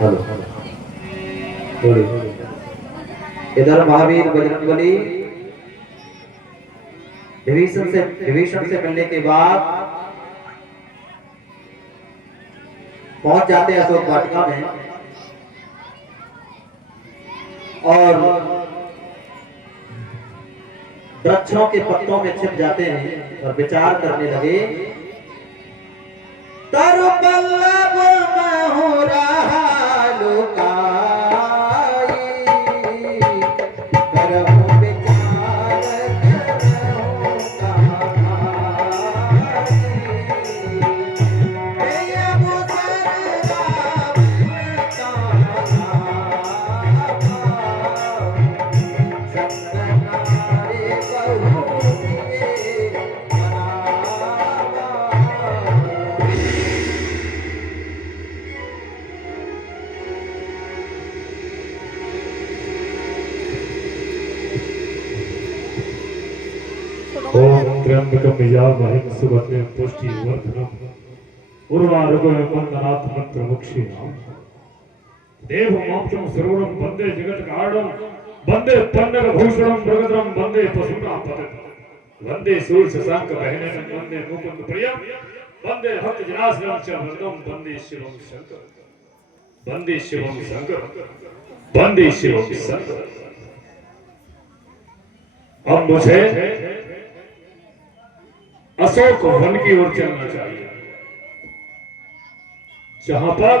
Hello बोलिए। इधर महावीर बजरंगबली विभीषण से मिलने के बाद पहुंच जाते हैं अशोक वाटिका में और वृक्षों के पत्तों में छिप जाते हैं और विचार करने लगे। तरु पल्लव महुरा लुकाई, करहु विचार करहु कहाई। हे अवसर रावण कान्हा, संग नारे बहु किए मनावा। ओम त्र्यंबकम यजामहे सुगंधिं पुष्टिवर्धनम् उर्वारुकमिव वन्दनात् मंत्रमुक्षीणाम्। देवमाप्तं सर्वं वन्दे जगत्कारणं, वन्दे पन्नगभूषणं मृगधरं, वन्दे पशूनां पतितं, वन्दे शूलशशाङ्कवाहनं, वन्दे मुकुन्दप्रियं, वन्दे भक्तजनाश्रयं च वरदं, वन्दे शिवं शङ्करं, वन्दे शिवं शङ्करं, वन्दे शिवं शङ्करं। अब मुझे अशोक वन की ओर चलना चाहिए, जहां पर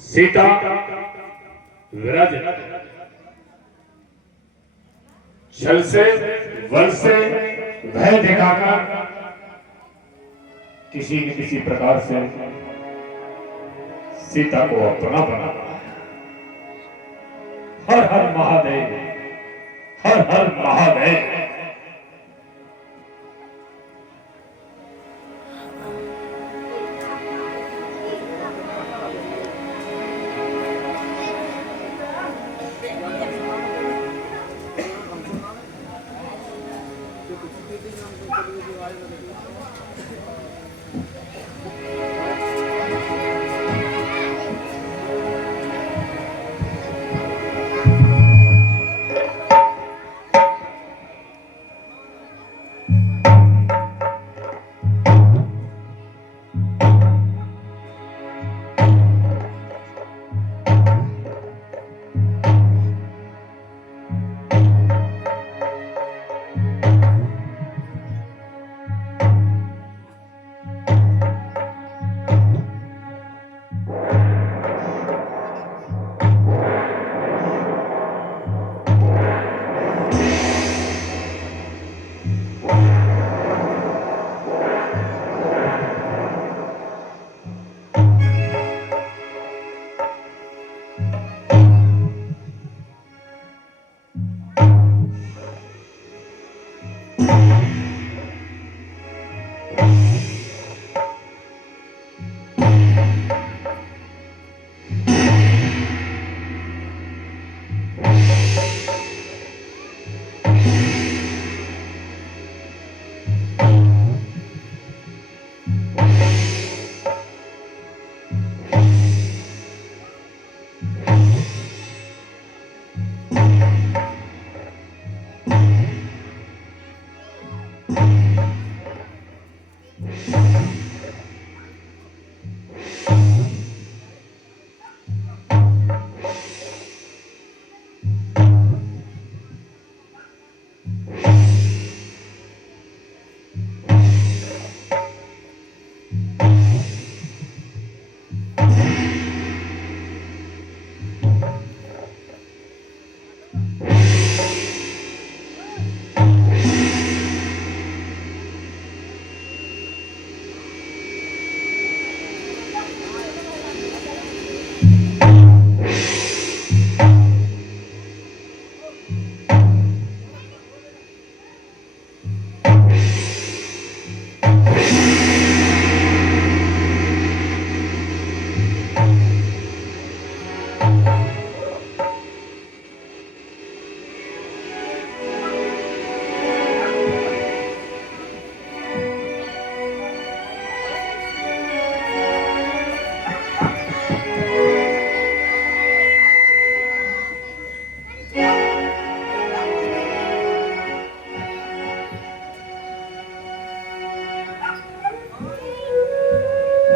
सीता विराजित, छल से बल से भय दिखाकर किसी न किसी प्रकार से सीता को अपना बनाना। हर हर महादेव, हर हर महादेव।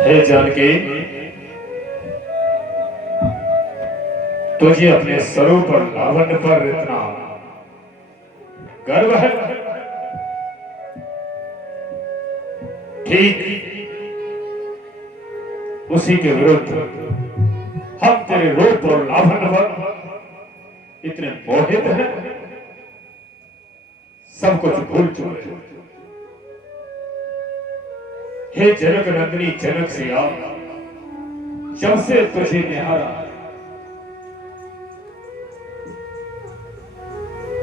हे जानकी, तुझे अपने स्वरूप और लावण्य पर इतना गर्व है? ठीक उसी के विरुद्ध हम तेरे रूप और लावण्य पर इतने मोहित हैं, सब कुछ भूल चुके। हे जनक नंदिनी जनक सिया, जब से तुझे निहारा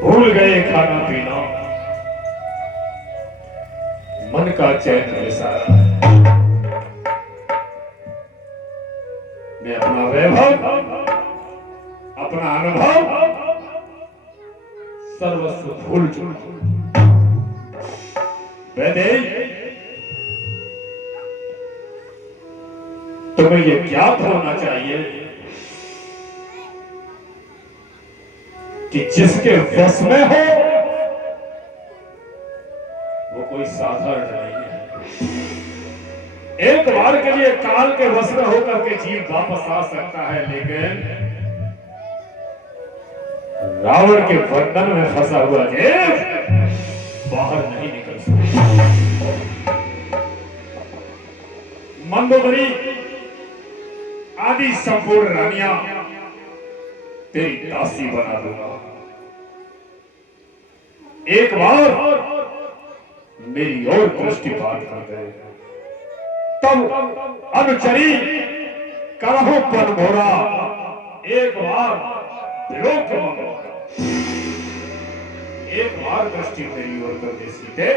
भूल गए खाना पीना, मन का चैन विसारा। मैं अपना वैभव, अपना अनुभव सर्वस्व भूल चुका। वैदेही, तुम्हें ये ज्ञात होना चाहिए कि जिसके वश में हो वो कोई साधारण नहीं है। एक बार के लिए काल के वश में होकर के जीव वापस आ सकता है, लेकिन रावण के बंधन में फंसा हुआ जीव बाहर नहीं निकल सकता। मंदोदरी आदि संपूर्ण रानियां तेरी दासी बना दूंगा। एक बार मेरी ओर दृष्टिपात कर दे, तब अनुचरी करहो पन घोड़ा। एक बार त्रिलोक मंगो, एक बार दृष्टि मेरी ओर कर दे सीते,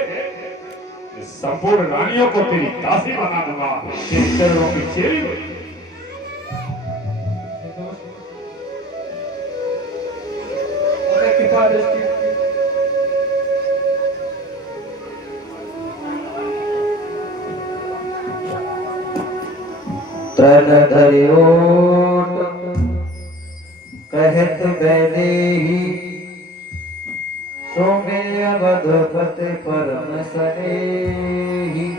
संपूर्ण रानियों को तेरी दासी बना दूंगा, तेरी चरणों की चेरी में। कृपा दृष्टि तन धरियोट कहत बैदेही, सोमे अवधपति परम सनेही।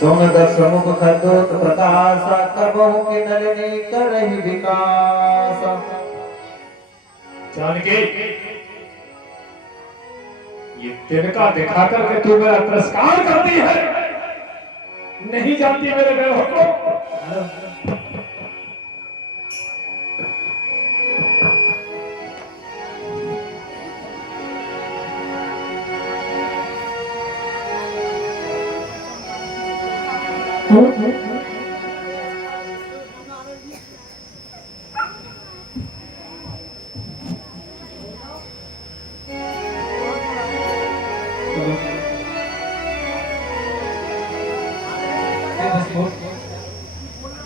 सोनद समुख खदोत प्रकाश, कबहु के नलिनी करहि विकास। जानकी, ये तिनका दिखा करके तू मेरा तिरस्कार करती है, नहीं जानती मेरे वैभव को।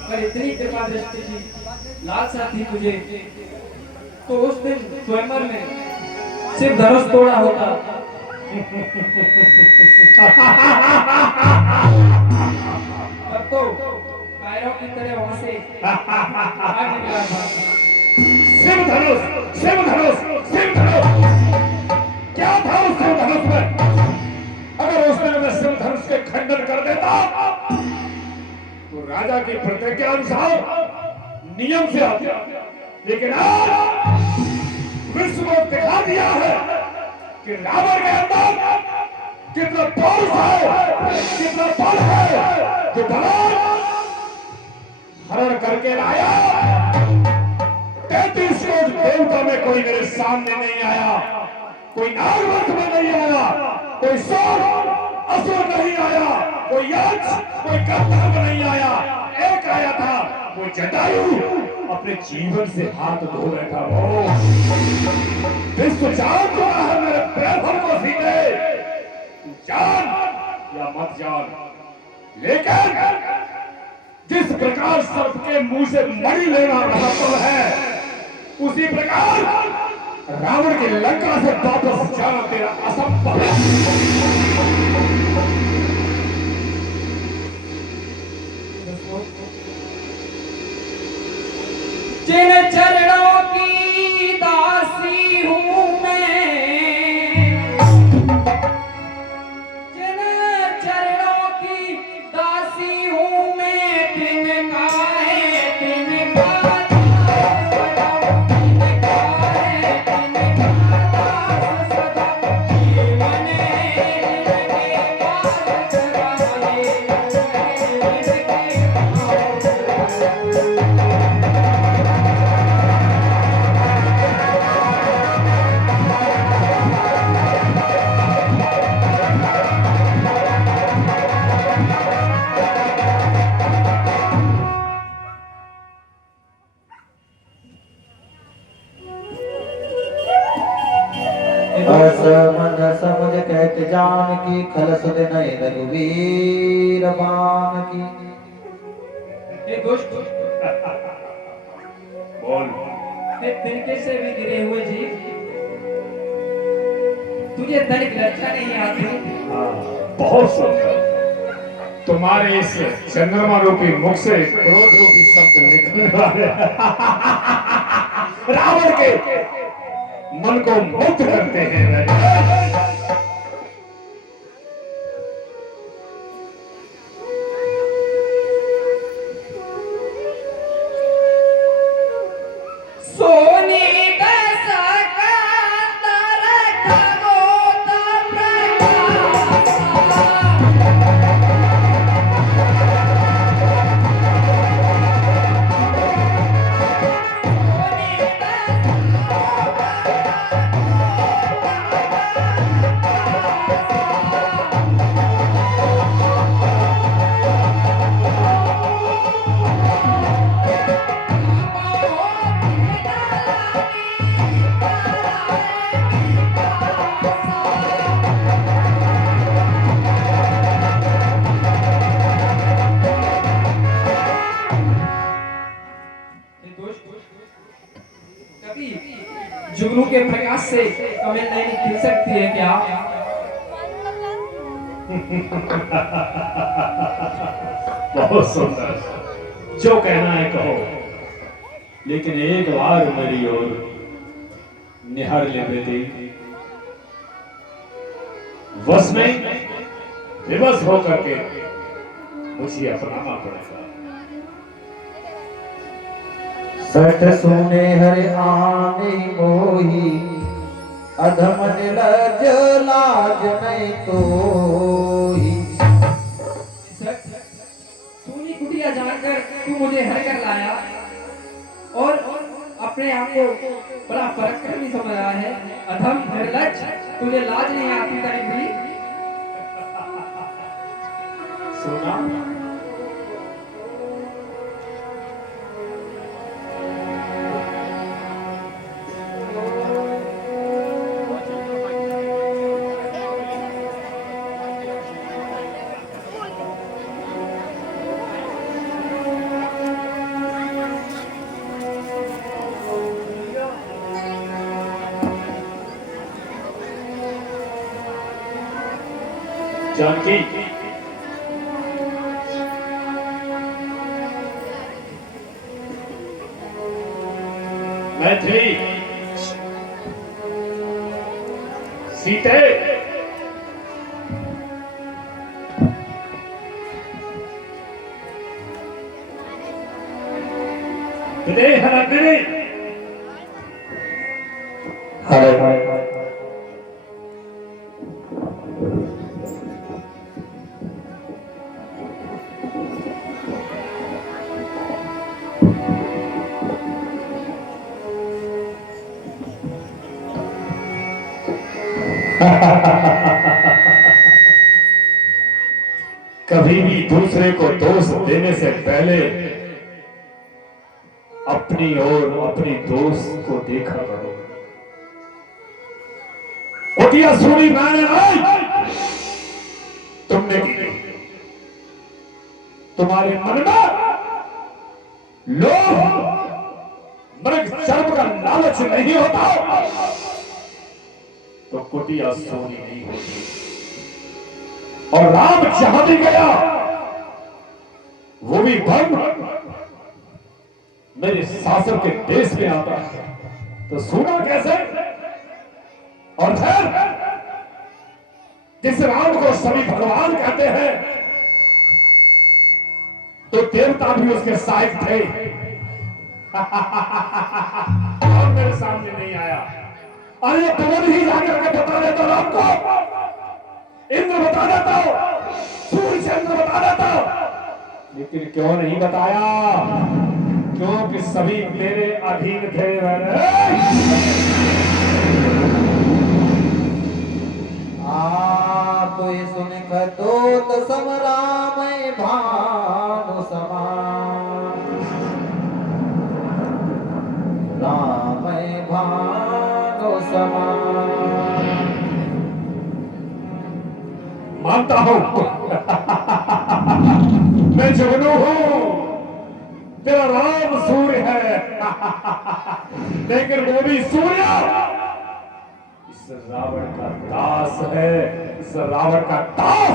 अगर इतनी कृपा दृष्टि थी, लालसा थी तुझे, तो उस दिन स्वयंवर में सिर्फ धनुष तोड़ा होता। अब तो कायरों की तरह वहां से भाग निकला था। शिव धनुष, शिव धनुष, शिव धनुष, क्या था उस शिव धनुष में? अगर उसने मैं शिव धनुष के खंडन कर देता तो राजा की प्रतिज्ञा अनुसार नियम से आता, लेकिन आज विश्व को दिखा दिया है कि रावण के अंदर कितना पौरुष है, कितना बल है, जो बलात् हरण करके लाया। 33 कोट देवता में कोई मेरे सामने नहीं आया, कोई नागवंश में नहीं आया, कोई सौर असुर नहीं आया, कोई यक्ष, कोई गंधर्व नहीं आया। एक आया था, वो जटायु अपने जीवन से हाथ धो बैठा। वो विश्व जान रहा है मेरे वैभव को सीते, जान या मत जान, लेकिन जिस प्रकार सर्प के मुंह से मणि लेना असंभव है, उसी प्रकार रावण की लंका से वापस जाना तेरा असंभव है। जिन चरणों की दासी हूँ मैं, जिन चरणों की कहत जान की खल सुध नय रघुवीर बान की। हे दुष्ट, बोल। हे तिनके से भी गिरे हुए जीव, तुझे तनिक लज्जा नहीं आती? बहुत सुंदर। तुम्हारे इस चंद्रमा रूपी मुख से क्रोध रूपी शब्द निकलने वाले रावण के मन को मुक्त करते हैं। सोनी कैसा कांतर खगोता प्रकाश, कभी जुगनू के प्रकाश से कमल नहीं खिल सकती है क्या? बहुत सुंदर, जो कहना है कहो, लेकिन एक बार मेरी ओर निहार ले बेटी। वश में विवश होकर के मुझे अपनाना पड़ेगा। सठ सुने हर आने मोही अधम निलज लाज नहीं तोही। सोनी कुटिया जानकर तू मुझे हर कर लाया और अपने आप को बड़ा पराक्रमी समझ रहा है। अधम निर्लज, तुझे लाज नहीं आती तनिक भी? सुना, जानकी, मैथिली, सीते, हरे कभी भी दूसरे को दोष देने से पहले अपनी और अपनी दोस्त को देखा करो। कुटिया सुनी मैंने नहीं, तुमने की। तुम्हारे मन में लोभ मृग सर्प का लालच नहीं होता तो कुटिया सोनी नहीं होती। और राम जहां भी गया वो भी भंग मेरे शासन के देश में आता है, तो सुना कैसे? और फिर जिस राम को सभी भगवान कहते हैं तो देवता भी उसके सहायक थे। और मेरे सामने नहीं आया। अरे तुम ही जाकर के बता देता राम को, इंद्र बता देता, सूर्य चंद्र बता देता, लेकिन क्यों नहीं बताया? क्योंकि सभी मेरे अधीन थे। आप सुन खतोत समराम भानु समान, राम भानु समान। मानता हूं मैं जुगनू हूं, तेरा राम सूर्य है लेकिन वो भी सूर्य इस रावण का दास है, इस रावण का दास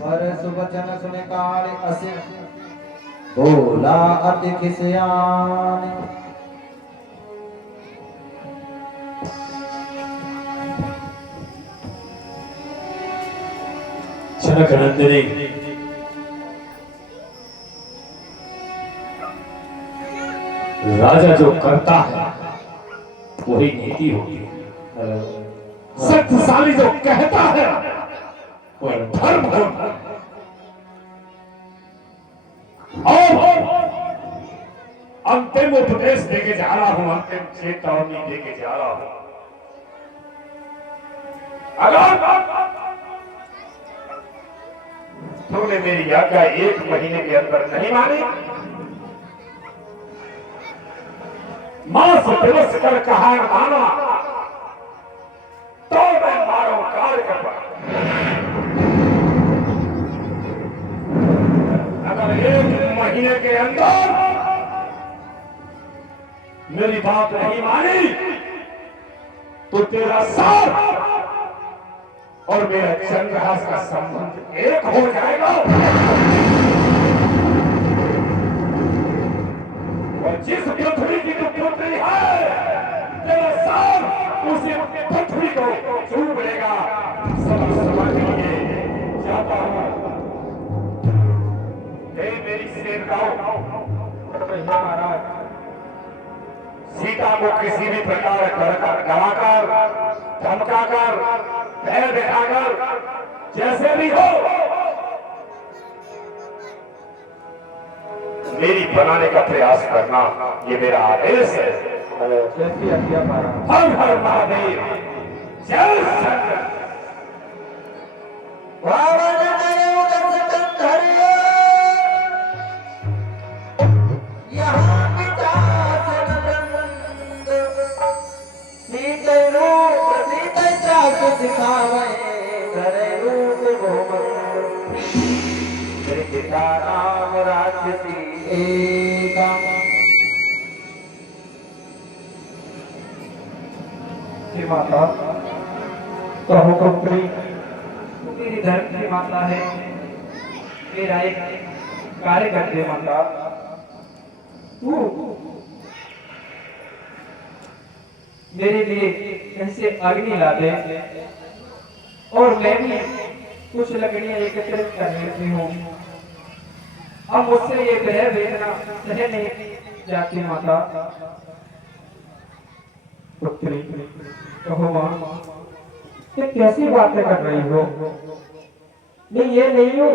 पर सुवचन सुने काल असिर बोला अति खिसियान। जनक नंदिनी राजा जो करता है वही नीति होती है, शक्तिशाली जो कहता है वही धर्म होता है। और अंतिम उपदेश देके जा रहा हूं, अंतिम चेतावनी देके जा रहा हूं। अगर तुमने मेरी आज्ञा 1 महीने के अंदर नहीं मानी, मास दिवस कर कहा माना, तो मैं मारो कार्य कर पा। अगर 1 महीने के अंदर मेरी बात नहीं मानी तो तेरा साथ और मेरा चंद्रहास का संबंध एक हो जाएगा और जिस पृथ्वी की जो पुत्री है तेरा साथ उसी पृथ्वी को चूम लेगा। सभा के लिए जाता हूं। हे मेरी सेवकाओं, महाराज सीता को किसी भी प्रकार डराकर धमकाकर भय दिखाकर जैसे भी हो मेरी बनाने का प्रयास करना, ये मेरा आदेश है। जैसी आज्ञा महाराज। हर हर महादेव, जय शंकर। वामन नयो दर्शन धरियो, यहाँ पितासन ब्रह्मंद, सीते रूप सीते चाप दिखावे, धरे रूप गोमंद, तेरे पिता राम राजसी एकाम। हे माता, कहो कंपनी, तू मेरी धर्म की माता है, मेरा एक कार्य कर दे माता। तू मेरे लिए ऐसे अग्नि ला दे और मैं भी कुछ लकड़ियां एकत्रित कर लेती हूँ। अब मुझसे ये ग्रह वेदना सह नहीं जाती माता। पुत्री, कहो माँ, ये कैसी बातें कर रही हो? मैं ये नहीं हूँ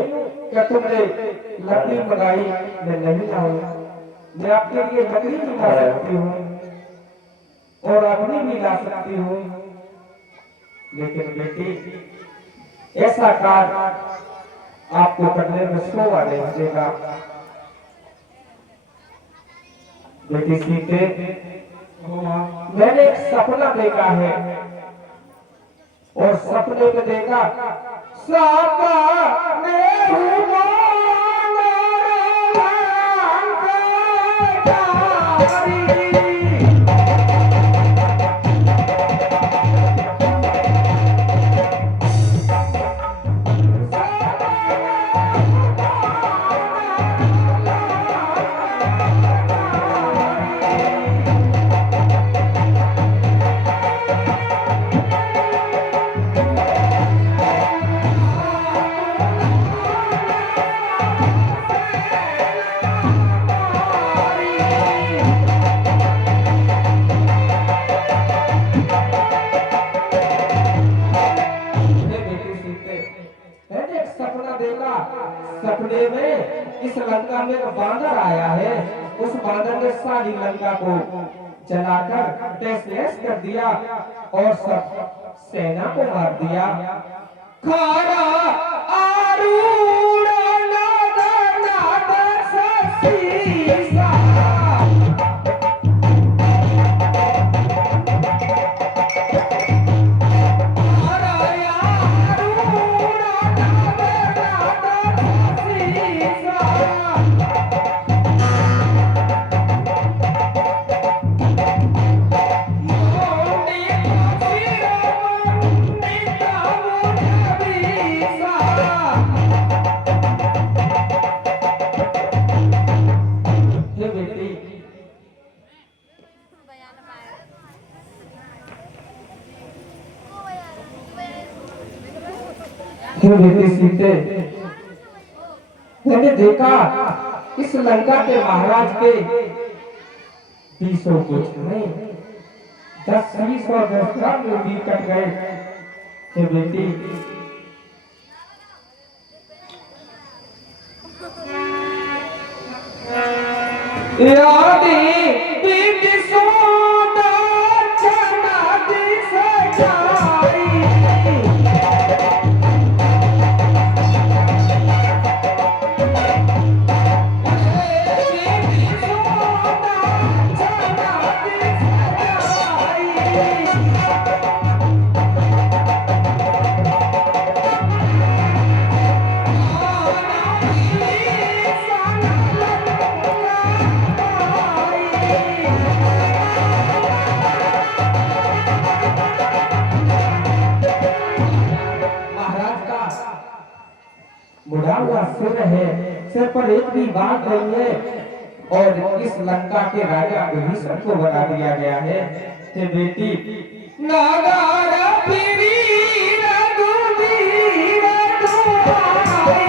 क्या तुमने लकड़ी मंगाई मैं नहीं लाऊं। मैं आपके लिए लकड़ी भी ला सकती हूँ और अग्नि भी ला सकती हूँ, लेकिन बेटी ऐसा कार्य आपको करने में शोभा नहीं बचेगा। बेटी सीते, मैंने एक सपना देखा है और सपने में देखा सपने में इस लंका में एक बांदर आया है। उस बांदर ने सारी लंका को जलाकर तहस-नहस कर दिया और सब सेना को मार दिया। खारा आरूढ़ नाद नाद ससीसा हे बेटी सीते, मैंने देखा इस लंका के महाराज के 20 कुछ नहीं 10-20 और 10 में भी कट गए। हे बेटी यादी बेटी सोना चना दी सजाई बुढ़ा हुआ सिर है, सिर पर एक भी बात नहीं है और इस लंका के राजा विभीषण को बना दिया गया है। हे बेटी नागारा पीरी रघुवीर दुआई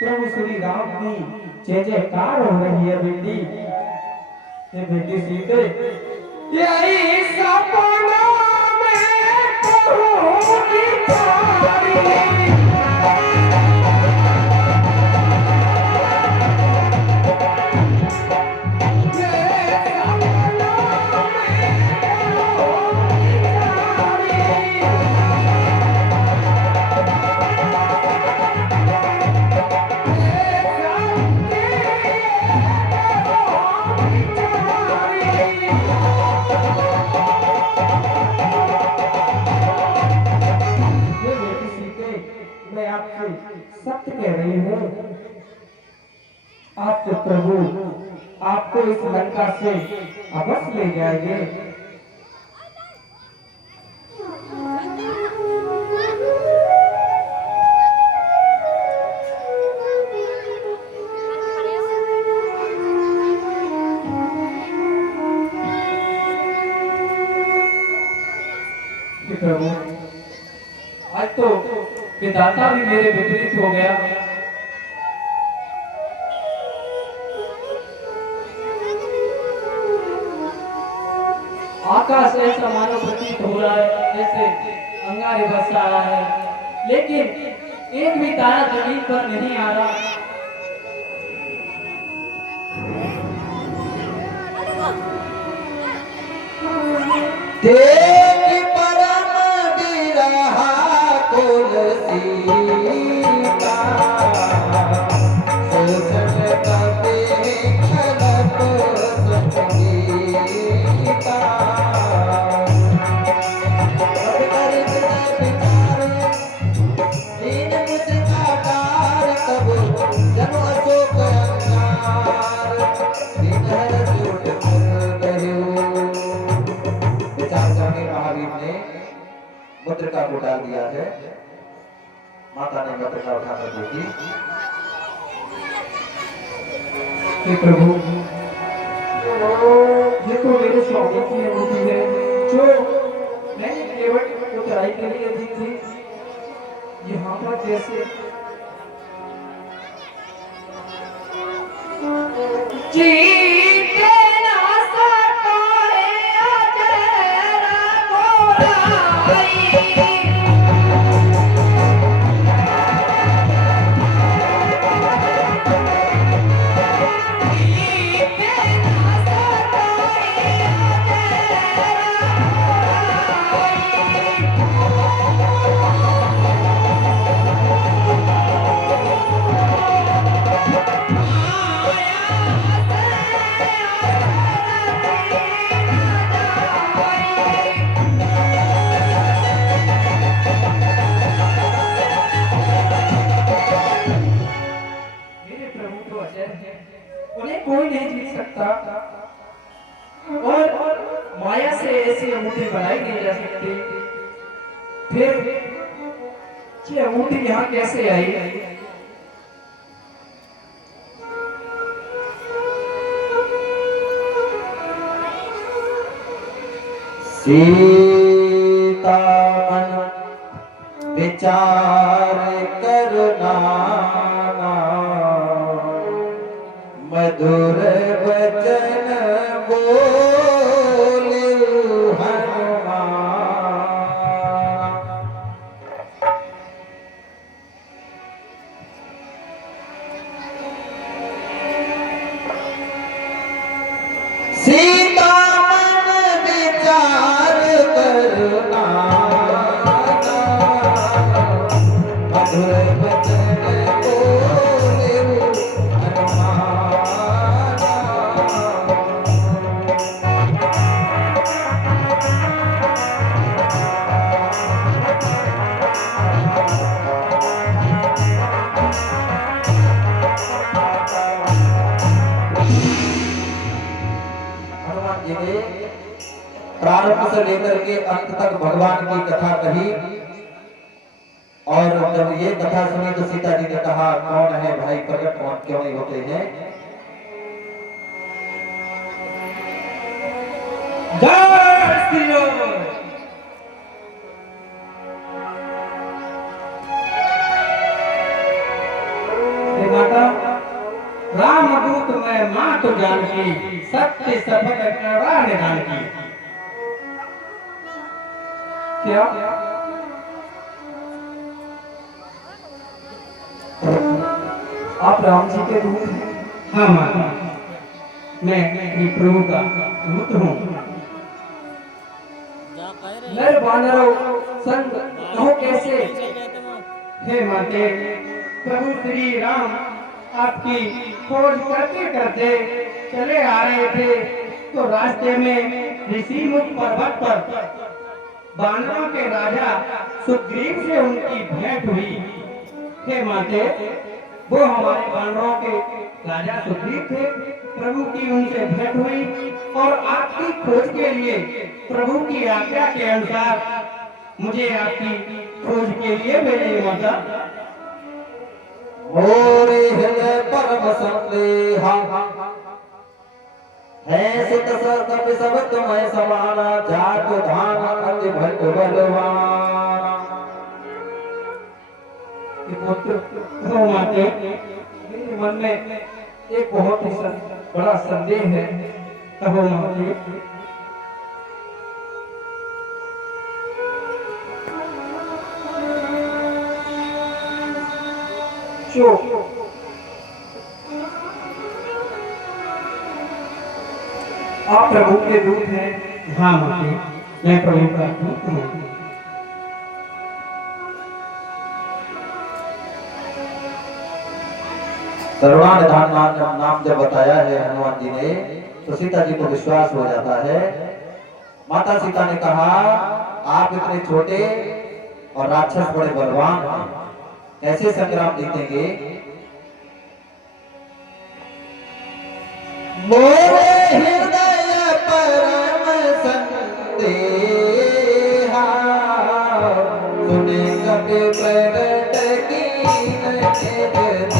प्रभु श्री राम की जय जयकार हो रही है बेटी। ये बेटी सीते यही सपना में प्रभु की प्यारी सत्य कह रही हूँ, आपको प्रभु आपको इस लंका से अवश्य ले जाएंगे। प्रभु आज तो विधाता भी मेरे विपरीत हो गया। आकाश ऐसा मानो प्रतीत हो रहा है जैसे अंगारे बरस रहा है, लेकिन एक भी तारा जमीन पर नहीं आ रहा। मुद्रिका को डाल दिया है, माता ने मुद्रिका उठाकर देखी। प्रभु ये तो मेरे स्वामी की मूर्ति है जो मैंने केवल उतराई के लिए दी थी। यहाँ पर कैसे फिर ये अंगूठी यहाँ कैसे आई? सीता मन विचार करना, मधुर वचन बोले हनुमान। सीता मन विचार करना, मधुर वचन बोले हनुमान। हनुमान जी ने प्रारंभ से लेकर के अंत तक भगवान की कथा कही, और जब ये कथा सुनी तो सीता जी ने कहा, कौन है भाई प्रकट, कौन क्यों नहीं होते हैं? जय श्री राम। हे माता, राम दूत मैं मात जानकी, सत्य सफल करा निदान की। क्या आप राम जी के दूत हैं? हाँ माता, मैं प्रभु का दूत हूँ। नर वानरों संग कहो कैसे? हे माते, प्रभु श्री राम आपकी खोज करते करते चले आ रहे थे, तो रास्ते में ऋषि मुख पर्वत पर वानरों के राजा सुग्रीव से उनकी भेंट हुई। हे माते, वो हमारे वानरों के राजा सुग्रीव थे। प्रभु की उनसे भेंट हुई और आपकी खोज के लिए प्रभु की आज्ञा के अनुसार मुझे आपकी खोज के लिए भेजे माता। मोरे हृदय परम संदेहा, है सुत सब सब तुम्हें समाना, जात धान अति भट बलवाना। पुत्र हो माते, मेरे मन में एक बहुत ही बड़ा संदेह है। कहो माते। जो आप प्रभु के दूत हैं? हाँ माते, मैं प्रभु का दूत हूँ। करुणानिधान नाम जब बताया है हनुमान जी ने, तो सीता जी को विश्वास हो जाता है। माता सीता ने कहा, आप इतने छोटे और राक्षस बड़े बलवान हैं, कैसे संग्राम जीतेंगे? मोरे हृदय परम संदेहा, सुने कपि प्रगट कीन निज देहा।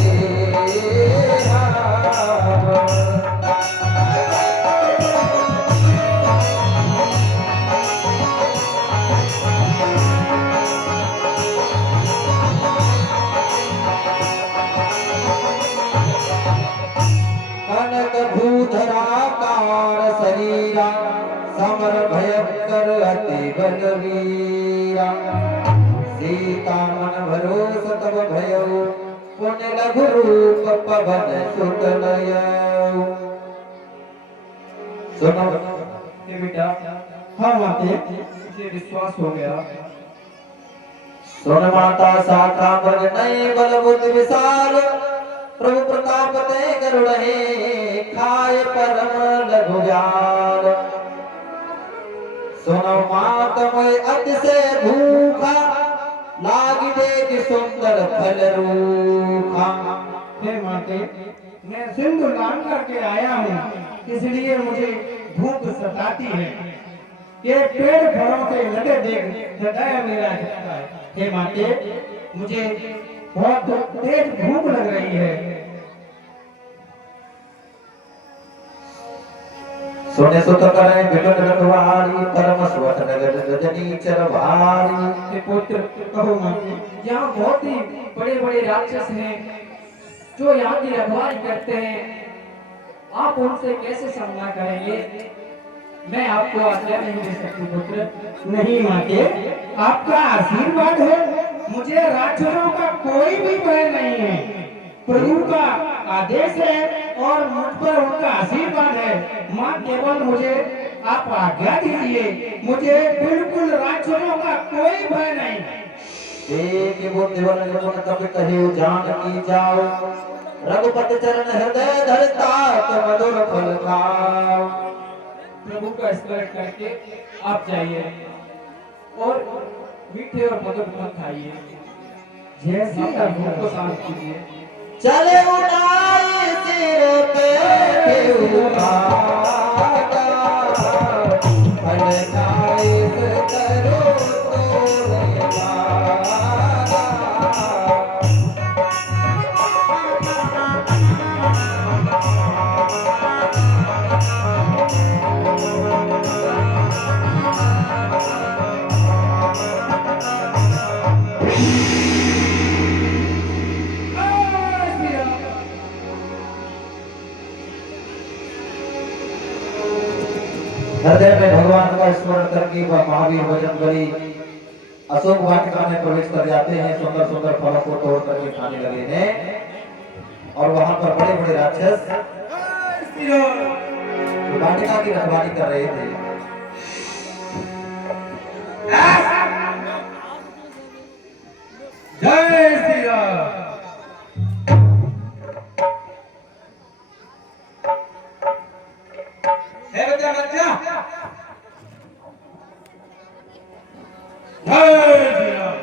कनक भूधराकार शरीरा, समर भयंकर अति बलवीरा। सीता मन भरोस तब भयउ, पुण्य लघु रूप पवन सुत लयउ। सुनो ये बेटा, हाँ माते, मुझे विश्वास हो गया। सुन माता शाखा मृग नई बल बुद्धि विशाल, प्रभु प्रताप ते गरुड़हे, खाए परम लघु व्याल। सुनो मात मैं अतिशय भूखा, लागी देख सुंदर फल रूखा। हे माते, मैं सिंधु लांग करके आया हूँ, इसलिए मुझे भूख सताती है। के पेड़ फलों से लगे देख हृदय मेरा झटका है। हे माते, मुझे बहुत तेज भूख लग रही है। सोने सुत करे विकट रखवारी परम स्वट नगर रजनी चर भारी। हे पुत्र, कहो माते। यहाँ बहुत ही बड़े बड़े राक्षस हैं जो यहाँ की रखवाली करते हैं, आप उनसे कैसे सामना करेंगे? मैं आपको आज्ञा नहीं दे सकती पुत्र। नहीं माते, आपका आशीर्वाद है, मुझे राक्षसों का कोई भी भय नहीं है। प्रभु का आदेश है और मुझ पर उनका आशीर्वाद है। माँ, केवल मुझे आप आज्ञा दीजिए, मुझे बिल्कुल राक्षसों का कोई भय नहीं। देव वो देवन गुण कपि कहियो जान की जाओ, रघुपति चरण हृदय धरता तो मधुर फल खाओ। प्रभु का स्मरण करके आप जाइए और मीठे और मधुर फल खाइए, जैसे अपना भूख को शांत कीजिए। चले उड़ाई सिर पे उठाता, फलदाई करो तोरे वाला। हृदय में भगवान का स्मरण करके वह महावीर भजन करी अशोक वाटिका में प्रवेश कर जाते हैं। सुंदर सुंदर फलों को तोड़ करके खाने लगे हैं और वहां पर बड़े बड़े राक्षस वाटिका की रखवाली कर रहे थे। जय श्री राम। हे बच्चा बच्चा, जय श्री राम।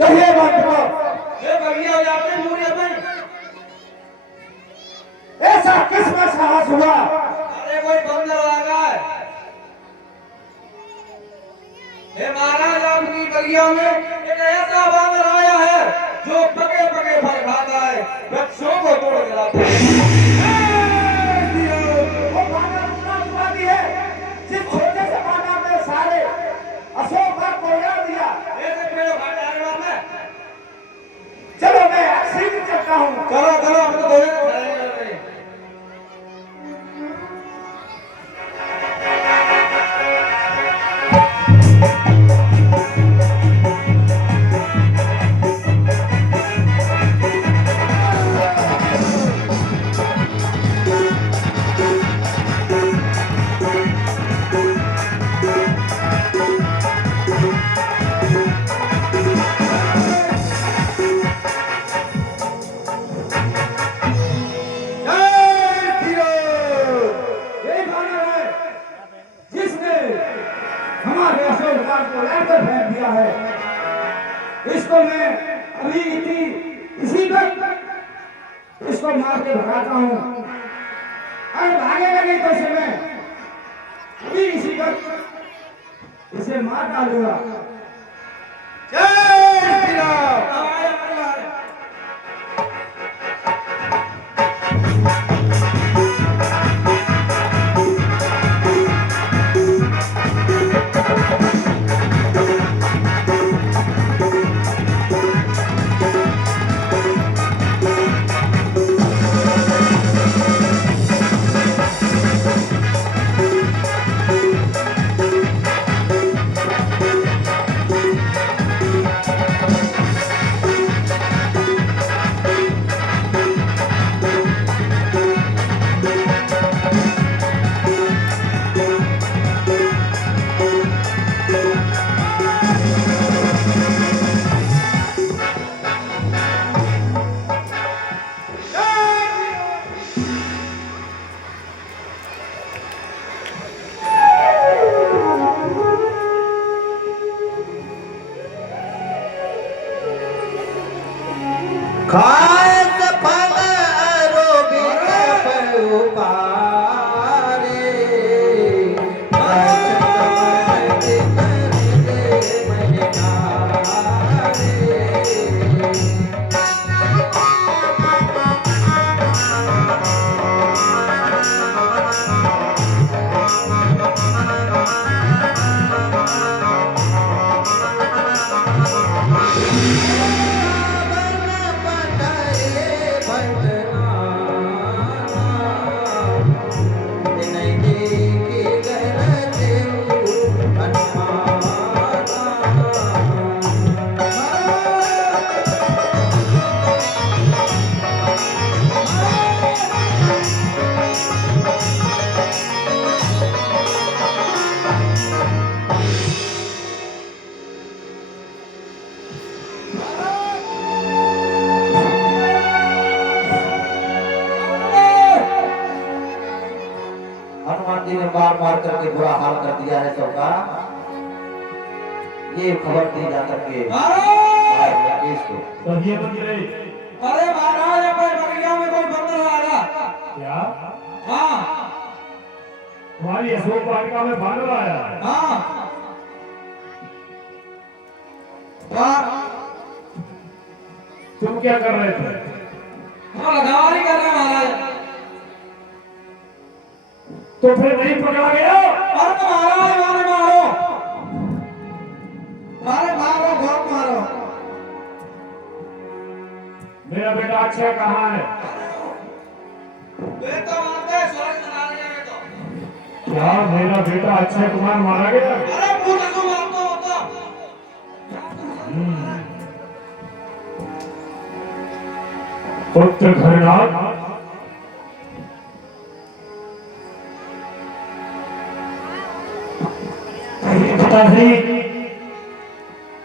कहिए बात को, ये बगिया हो जाते मूरी अपनी। ऐसा किसमें साहस हुआ? अरे कोई बंदर आ गया। हे महाराज, आपकी बगिया में एक ऐसा बंदर आया है जो पके पके फल खाता है, वृक्षों को तोड़ गिराता है। वो बंदर उतना उत्पाती है, जिस छोटे से बाजार में सारे अशोक का कोयला दिया। ऐसे पेड़ों का डालना में। चलो मैं अक्सर चलता हूँ। चलो चलो, हम तो दोनों इसको मैं अभी इसी तक इसको मार के भगाता हूँ। अरे भागे लगे तो इसे मैं अभी इसी तक इसे मार डालूंगा। जय श्री राम। आवाज आ रही है। खास फल आरोग्य उपारे हनुमान जी ने मार मार करके बुरा हाल कर दिया है सबका। ये खबर दी जा करके राकेश को। सभी बंदरे अरे महाराज अपने बगिया में कोई बंदर आ रहा। क्या हाँ तुम्हारी अशोक वाटिका में बानर आया है? हाँ हाँ तुम क्या कर रहे थे? हम लगावारी कर रहे हैं महाराज। तो फिर नहीं पकड़ा गया? अरे तो महाराज मारे मारो, मारे मारो, बहुत मारो। मेरा बेटा अक्षय कहाँ है? वे तो मारते हैं, स्वर्ग चला रहे हैं तो। क्या मेरा बेटा अक्षय कुमार मारा गया? अरे पूछ तो मारते हो तो। पुत्र घरनाथ पिताजी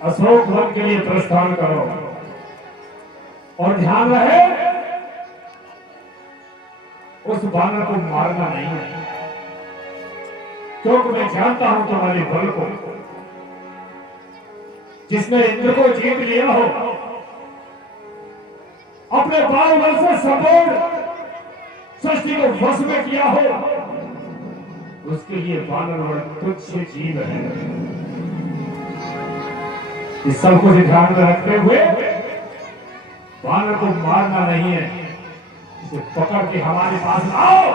अशोक वन के लिए प्रस्थान करो और ध्यान रहे उस बानर को मारना नहीं है, क्योंकि मैं जानता हूं तुम्हारे बल को। जिसने इंद्र को जीत लिया हो, अपने बाल बल से संपूर्ण सृष्टि को वश में किया हो, उसके लिए बानर बड़ा तुच्छ जीव है। इस सब कुछ ध्यान में रखते हुए बानर को मारना नहीं है, इसे पकड़ के हमारे पास आओ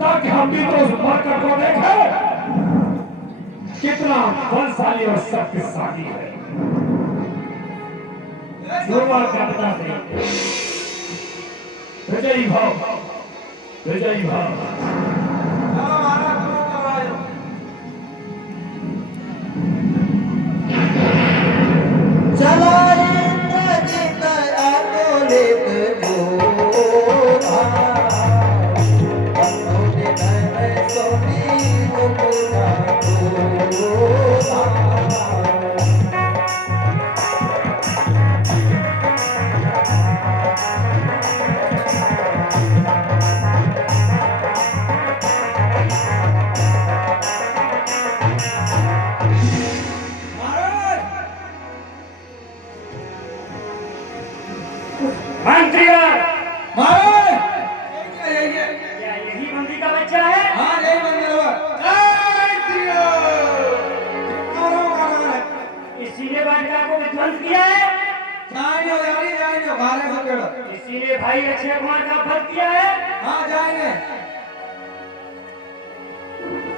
ताकि हम भी तो उस बरकत को देखें कितना बलशाली और शक्तिशाली है। शुरुआत करता से विजयी भाव, विजयी भाव। चलो महाराज तुम करवाओ। चला इंद्रजित अतुलित जोधा, अनुदिन सोनी मुकुटा धोधा। मंत्रीगण, महाराज यही है। क्या यही मंत्री का बच्चा है? हाँ यही मंदिर हुआ। जय श्री राम। मारो मारो। इसीलिए से वाटिका को विध्वंस किया है? जाएंगे यारी जाएंगे भारे संकट इसीलिए भाई अक्षय कुमार का वध किया है? हाँ जाएंगे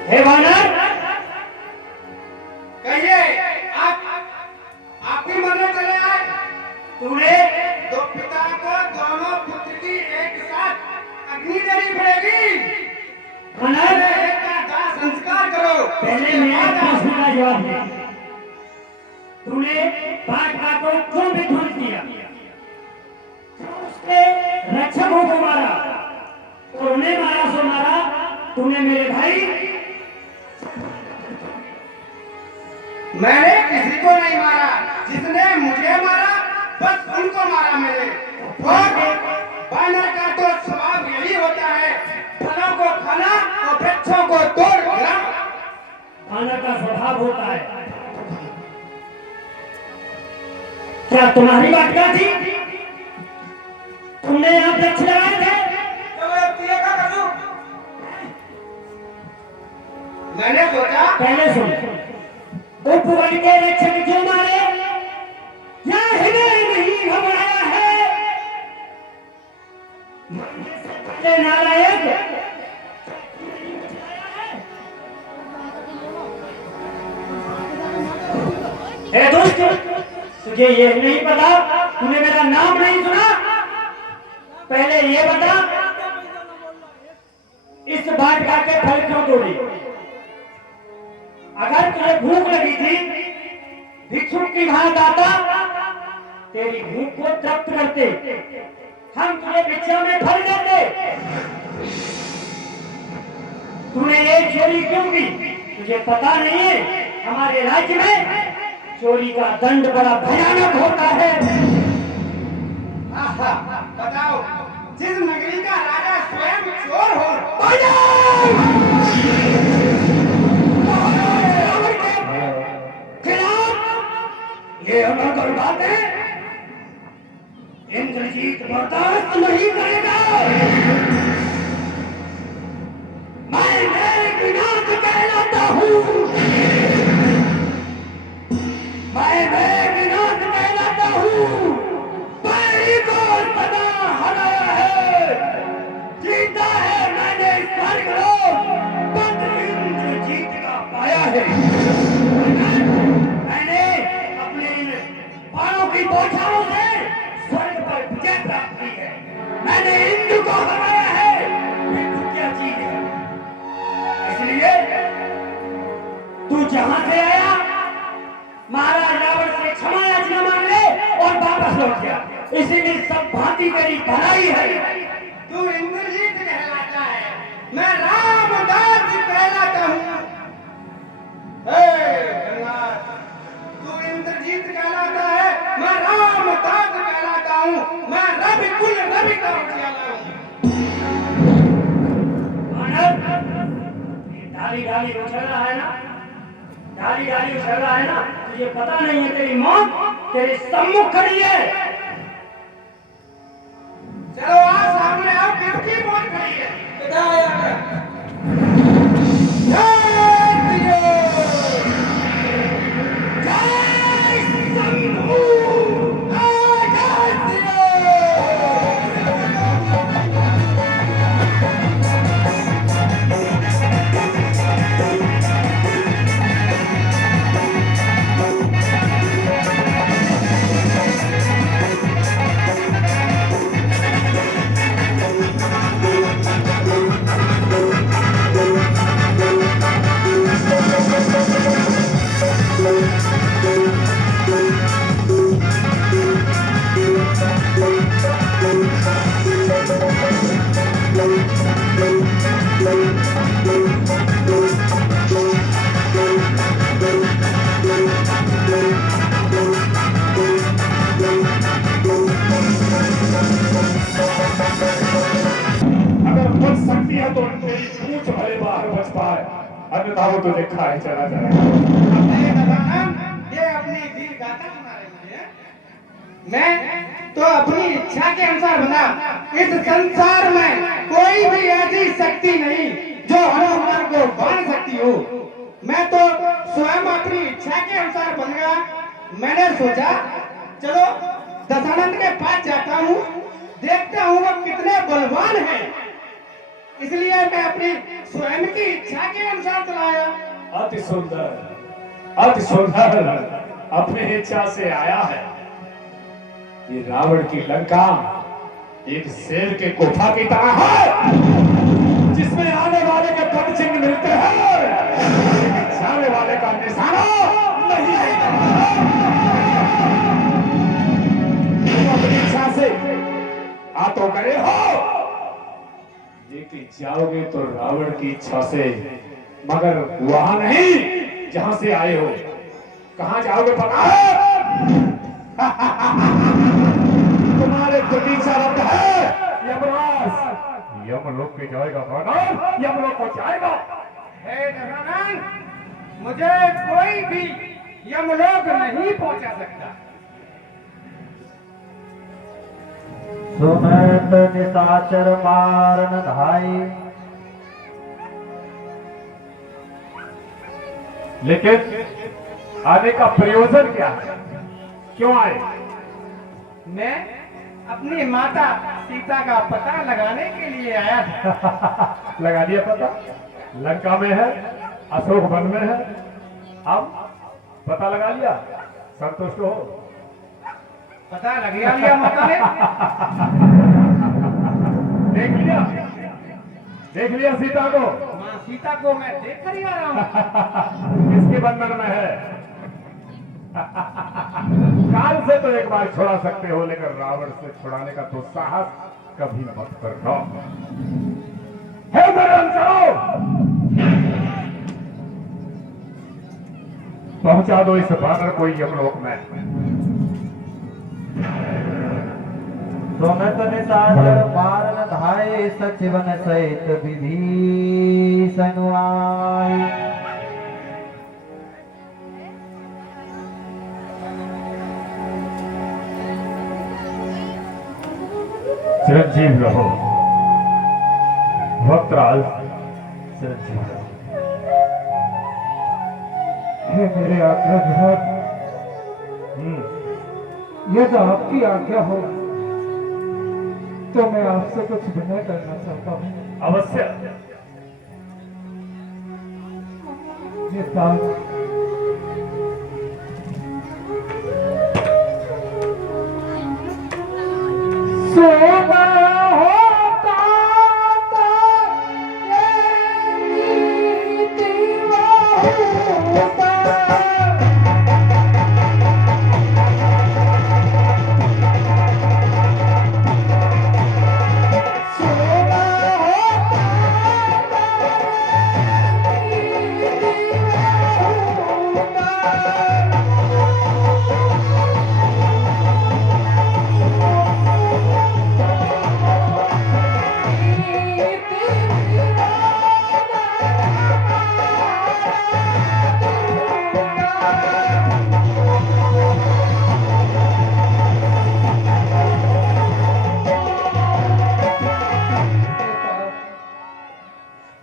हे वानर, कहिए आप भी मरने चले आए तूने तो पिता को दोनों पुत्र की एक साथ अग्नि देनी पड़ेगी वानर, एक का दाह संस्कार करो पहले मेरे प्रश्न का जवाब दे। तूने वाटिका को क्यों विध्वंस किया? उसके रक्षकों को मारा और उन्हें मारा सो मारा। तूने मेरे भाई, मैंने किसी को नहीं मारा, जिसने मुझे मारा बस उनको मारा मैंने। और बानर का तो स्वभाव यही होता है, फलों को खाना और वृक्षों को तोड़ गिराना। वानर का स्वभाव होता है। क्या तुम्हारी वाटिका थी? तुमने यहाँ वृक्ष लगाए थे? मैंने सोचा पहले सुन, उपवन के रक्षक जो मारे, क्या हृदय नहीं घबराया है? मरने से पहले नालायक, हे दोस्त, तुझे ये नहीं पता? तूने मेरा नाम नहीं सुना? पहले ये बता, इस वाटिका के फल क्यों तोड़े? अगर तुझे भूख लगी थी, भिक्षुक की भांति आता, तेरी भूख को तृप्त करते, हम तुझे भिक्षा में फल देते। तूने ये चोरी क्यों की? तुझे पता नहीं है हमारे राज्य में चोरी का दंड बड़ा भयानक होता है। बताओ, जिस नगरी का राजा स्वयं चोर हो, ये अगर बात है, इंद्रजीत बर्दाश्त नहीं करेगा। मैं मेघनाथ कहलाता हूँ, मैं मेघनाथ कहलाता हूँ। पैरी को सदा हराया है, जीता है मैंने स्वर्ग लोक, पद इंद्रजीत का पाया है। बाणों की बौछारों से स्वर्ग पर विजय प्राप्त की है। मैंने इंद्र को हराया है। इंद्र क्या चीज है? इसलिए तू जहां से आया, महाराज रावण से क्षमा याचना मांग ले और वापस लौट गया। इसी में सब भांति तेरी भलाई है। तू इंद्रजीत कहलाता है, मैं रामदास कहलाता हूँ। तू इंद्रजीत कहलाता है, मैं रामदास कहलाता हूँ। मैं रवि कुल रवि का उजियाला हूँ। डाली डाली उछल रहा है ना, डाली डाली उछल रहा है ना, तुझे पता नहीं है तेरी मौत तेरे सम्मुख खड़ी है। चलो आज सामने आओ, किसकी मौत खड़ी है? अन्यथा वो तुझे खाए चला जाएगा। ये अपनी दिल गाता सुना रही है। मैं तो अपनी इच्छा के अनुसार बना। इस संसार में कोई भी ऐसी शक्ति नहीं जो हनुमान को बांध सकती हो। मैं तो स्वयं अपनी इच्छा के अनुसार बन गया। मैंने सोचा चलो दशानंद के पास जाता हूँ, देखता हूँ वो कितने बलवान हैं, इसलिए मैं अपनी स्वयं की इच्छा के अनुसार चलाया। अति सुंदर अपनी इच्छा से आया है। ये रावण की लंका एक शेर के गुफा की तरह है, जिसमें आने वाले के पद चिन्ह मिलते हैं, लेकिन जाने वाले का निशाना नहीं मिलता। तुम अपनी इच्छा से आ तो करे हो, लेकिन जाओगे तो रावण की इच्छा से, मगर वहां नहीं जहां से आए हो। कहां जाओगे पता है? तुम्हारे प्रतीक्षा रद्द है यमराज। यमलोक के जाएगा भगवान, यमलोक को जाएगा। हे दशानंद, मुझे कोई भी यमलोक नहीं पहुंचा सकता। सुनत निशाचर मारन धाई। लेकिन आने का प्रयोजन क्या है? क्यों आए? मैं अपनी माता सीता का पता लगाने के लिए आया था। लगा दिया पता? लंका में है, अशोक वन में है। अब पता लगा लिया, संतुष्ट हो? पता लग लिया माता ने। देख लिया सीता को? माँ सीता को मैं देख कर ही आ रहा हूँ। किसके बंधन में है? काल से तो एक बार छुड़ा सकते हो, लेकिन रावण से छुड़ाने का तो साहस कभी मत करना। हे मेरे चलो, पहुंचा दो इस बानर को यमलोक में। सुनत निशाचर मारन धाय, सचिवन सहित विभीषण आए। चिरंजीव रहो भक्तराज, चिरंजीव रहो। हे मेरे आज्ञाधारक, यदि आपकी आज्ञा हो तो मैं आपसे कुछ विनय करना चाहता हूँ। अवश्य। ये तात सोना होता तो ये दीवा होता।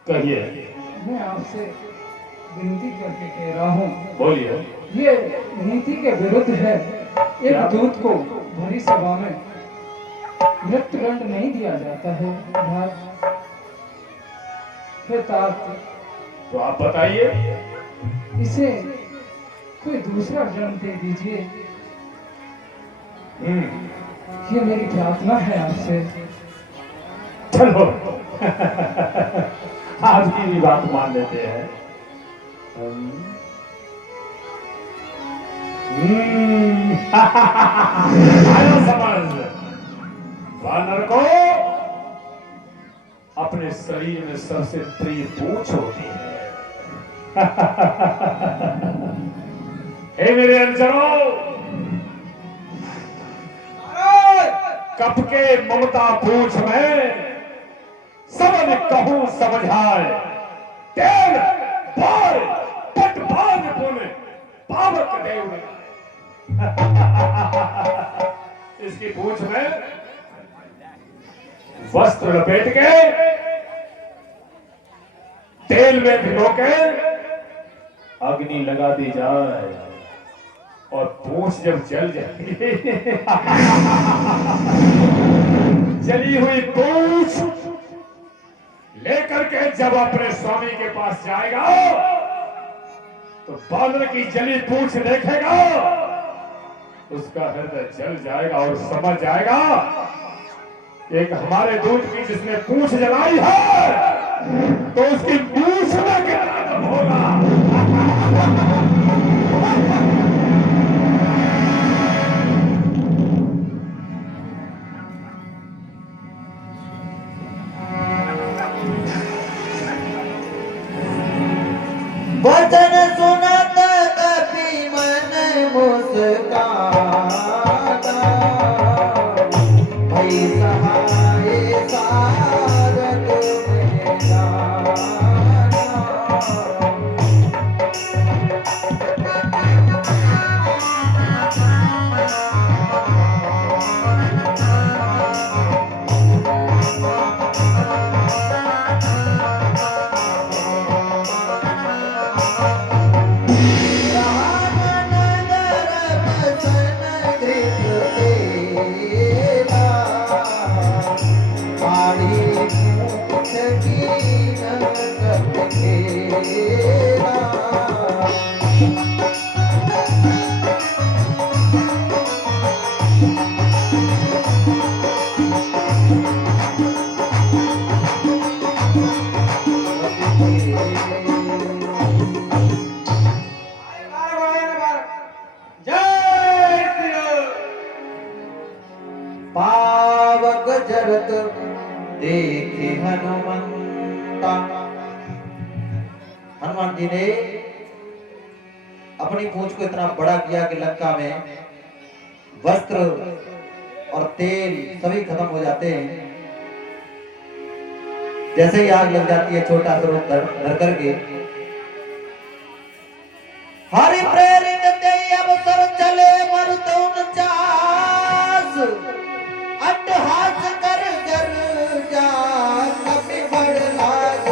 कहिए। मैं आपसे विनती करके कह रहा हूँ, बोलिए। ये नीति के विरुद्ध है। एक दूत को भरी सभा में मृत्युदंड नहीं दिया जाता है। हे तात, तो आप बताइए। इसे कोई दूसरा जन्म दे दीजिए, ये मेरी प्रार्थना है आपसे। चलो आपकी भी बात मान लेते हैं। आया समझ। वानर को अपने शरीर में सबसे प्रिय पूंछ होती है। हे मेरे अनुचरों, कप के ममता पूछ में सबन कहूं समझाए, तेल बार पट भाग पुन पावक देव। इसकी पूछ में वस्त्र लपेट के तेल में भिगो के अग्नि लगा दी जाए, और पूंछ जब जल जाएगी जली हुई पूंछ लेकर के जब अपने स्वामी के पास जाएगा तो बादल की जली पूंछ देखेगा, उसका हृदय जल जाएगा और समझ जाएगा एक हमारे दूध की जिसने पूंछ जलाई है तो उसकी पूंछ में कितना दम होगा। वचन सुनत कपि मन मुस्काना, भई सहाय सारद में जाना। पावक जरत देखे हनुमंता। हनुमान जी ने अपनी पूंछ को इतना बड़ा किया कि लंका में वस्त्र और तेल सभी खत्म हो जाते हैं। जैसे ही आग लग जाती है छोटा स्वरूप धर करके, हरि प्रेरित ते अवसर चले मरुत 49 अट्टहास कर गर जा कपि बड़ लाग।